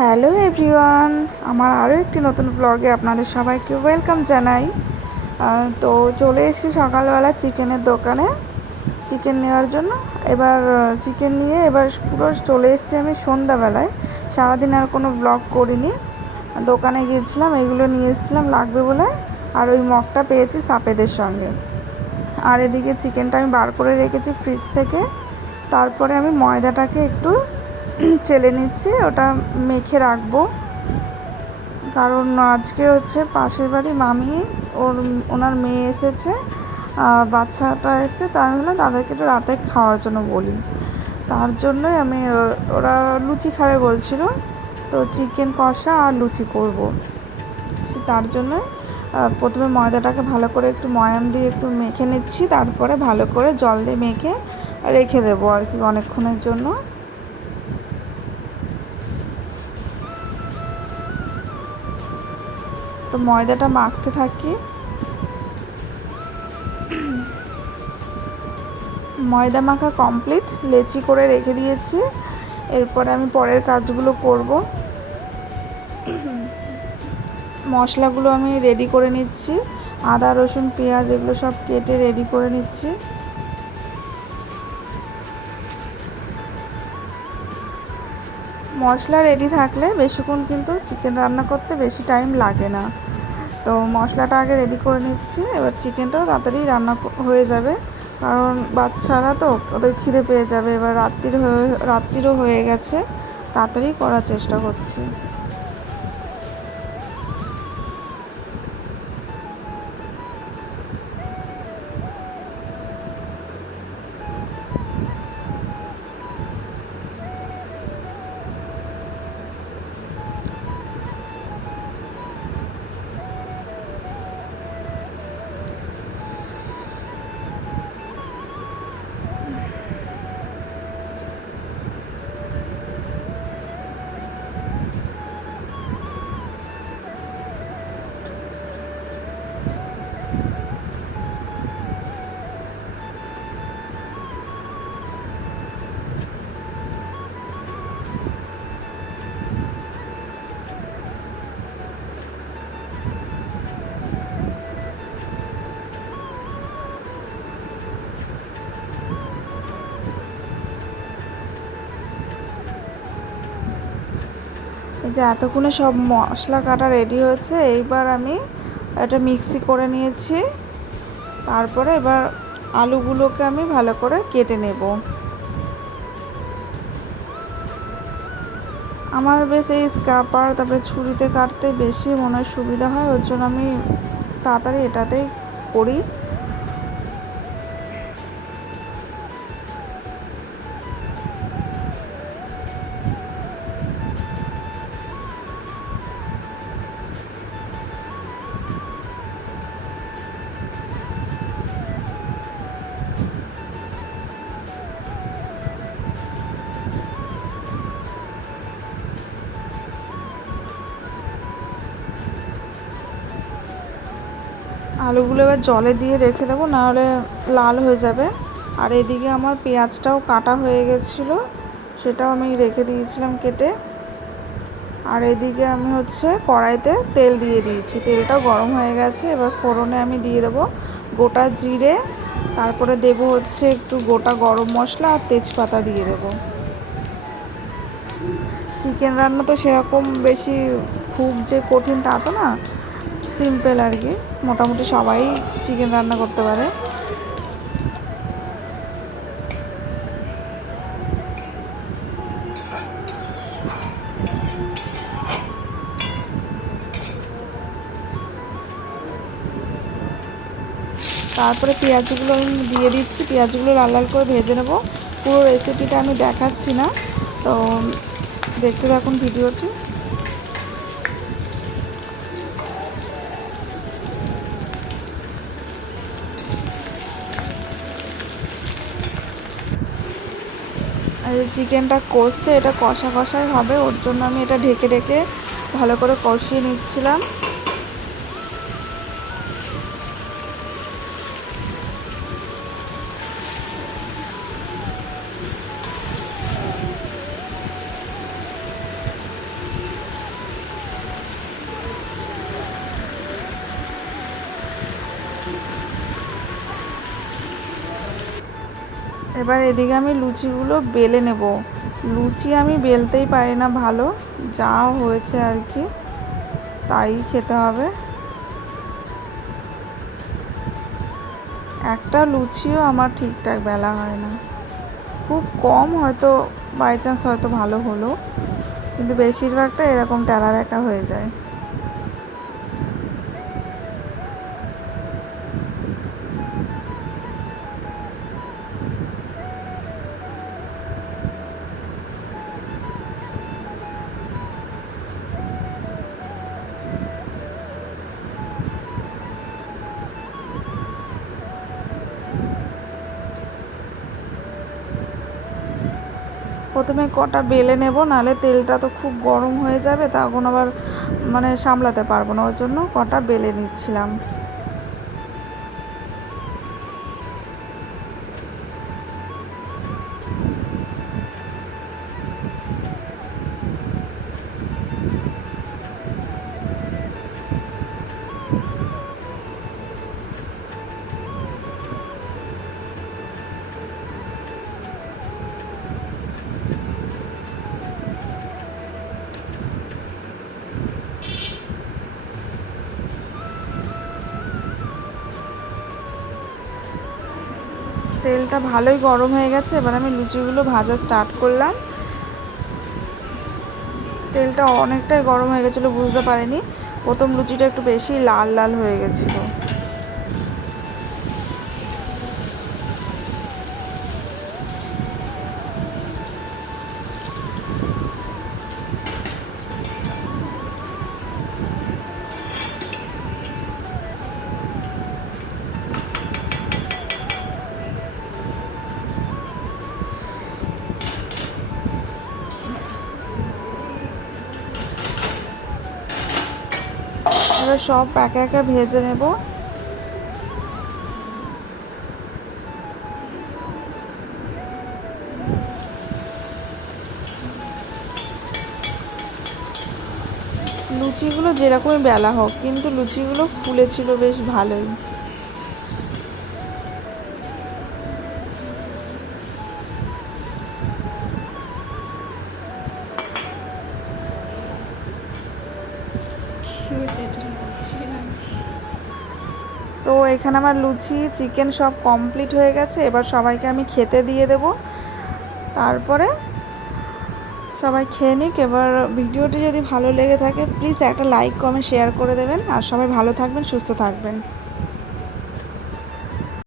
Hello everyone, আমার আরও একটি নতুন ব্লগে আপনাদের সবাইকে ওয়েলকাম জানাই। তো চলে এসেছি সকালবেলা চিকেনের দোকানে চিকেন নেওয়ার জন্য। এবার চিকেন নিয়ে এবার পুরো চলে এসেছি আমি সন্ধ্যাবেলায়। সারাদিন আর কোনো ব্লগ করিনি। দোকানে গিয়েছিলাম, এগুলো নিয়ে এসেছিলাম লাগবে বলে, আর ওই মগটা পেয়েছি সাপেদের সঙ্গে। আর এদিকে চিকেনটা আমি বার করে রেখেছি ফ্রিজ থেকে। তারপরে আমি ময়দাটাকে একটু চেলে নিচ্ছি, ওটা মেখে রাখবো। কারণ আজকে হচ্ছে পাশের বাড়ি মামি ওনার মেয়ে এসেছে, বাচ্চাটা এসে, তাই হলো তাদেরকে একটু রাতে খাওয়ার জন্য বলি। তার জন্যই আমি ওরা লুচি খাবে বলছিল, তো চিকেন কষা আর লুচি করব। তার জন্য প্রথমে ময়দাটাকে ভালো করে একটু ময়াম দিয়ে একটু মেখে নিচ্ছি, তারপরে ভালো করে জল দিয়ে মেখে রেখে দেবো আর কি অনেকক্ষণের জন্য। তো ময়দাটা মাখতে থাকি। ময়দা মাখা কমপ্লিট, লেচি করে রেখে দিয়েছি। এরপরে আমি পরের কাজগুলো করব। মশলাগুলো আমি রেডি করে নিচ্ছি, আদা রসুন পেঁয়াজ এগুলো সব কেটে রেডি করে নিচ্ছি। মশলা রেডি থাকলে বেশিক্ষণ কিন্তু চিকেন রান্না করতে বেশি টাইম লাগে না। তো মশলাটা আগে রেডি করে নিচ্ছি, এবার চিকেনটাও তাড়াতাড়ি রান্না হয়ে যাবে। কারণ বাচ্চারা তো, ওদের খিদে পেয়ে যাবে। এবার রাত্রিরও হয়ে গেছে, তাড়াতাড়ি করার চেষ্টা করছি। এই যে এতক্ষণে সব মশলা কাটা রেডি হয়েছে, এইবার আমি এটা মিক্সি করে নিয়েছি। তারপরে এবার আলুগুলোকে আমি ভালো করে কেটে নেব। আমার বেশ এই স্ক্র্যাপার তারপরে ছুরিতে কাটতে বেশি মনে হয় সুবিধা হয়, ওর জন্য আমি তাড়াতাড়ি এটাতেই করি। আলুগুলো এবার জলে দিয়ে রেখে দেবো, নাহলে লাল হয়ে যাবে। আর এদিকে আমার পেঁয়াজটাও কাটা হয়ে গেছিলো, সেটাও আমি রেখে দিয়েছিলাম কেটে। আর এদিকে আমি হচ্ছে কড়াইতে তেল দিয়ে দিয়েছি, তেলটাও গরম হয়ে গেছে। এবার ফোড়নে আমি দিয়ে দেবো গোটা জিরে, তারপরে দেবো হচ্ছে একটু গোটা গরম মশলা আর তেজপাতা দিয়ে দেবো। চিকেন রান্না তো সেরকম বেশি খুব যে কঠিন তা তো না, সিম্পল আর কি, মোটামুটি সবাই চিকেন রান্না করতে পারে। তারপরে পেঁয়াজগুলো আমি দিয়ে দিচ্ছি, পেঁয়াজগুলো লাল লাল করে ভেজে নেব। পুরো রেসিপিটা আমি দেখাচ্ছি না, তো দেখতে থাকুন ভিডিওটি। আর চিকেনটা কষছে, এটা কষা কষাই হবে, ওর জন্য আমি এটা ঢেকে ঢেকে ভালো করে কষিয়ে নিচ্ছিলাম। এবার এদিকে আমি লুচিগুলো বেলে নেব। লুচি আমি বেলতেই পারি না ভালো, যা হয়েছে আর কি, তাই খেতে হবে। একটা লুচিও আমার ঠিকঠাক বেলা হয় না, খুব কম হয়তো বাই চান্স হয়তো ভালো হলো, কিন্তু বেশিরভাগটা এরকম টেরা বেঁকা হয়ে যায়। প্রথমে কটা বেলে নেব, নাহলে তেলটা তো খুব গরম হয়ে যাবে, তখন আবার মানে সামলাতে পারবো না, ওই জন্য কটা বেলে নিচ্ছিলাম। তেলটা ভালোই গরম হয়ে গেছে, এবার আমি লুচিগুলো ভাজা স্টার্ট করলাম। তেলটা অনেকটাই গরম হয়ে গেছিলো, বুঝতে পারিনি, প্রথম লুচিটা একটু বেশি লাল লাল হয়ে গেছিলো। এবার সব একে একে ভেজে নেব। লুচিগুলো যেরকমই বেলা হোক, কিন্তু লুচিগুলো ফুলেছিল বেশ ভালোই। তো এখানে আমার লুচি চিকেন সব কমপ্লিট হয়ে গেছে, এবার সবাইকে আমি খেতে দিয়ে দেব। তারপরে সবাই খেয়ে নিক। এবার ভিডিওটি যদি ভালো লেগে থাকে প্লিজ একটা লাইক কমেন্ট শেয়ার করে দেবেন, আর সবাই ভালো থাকবেন, সুস্থ থাকবেন।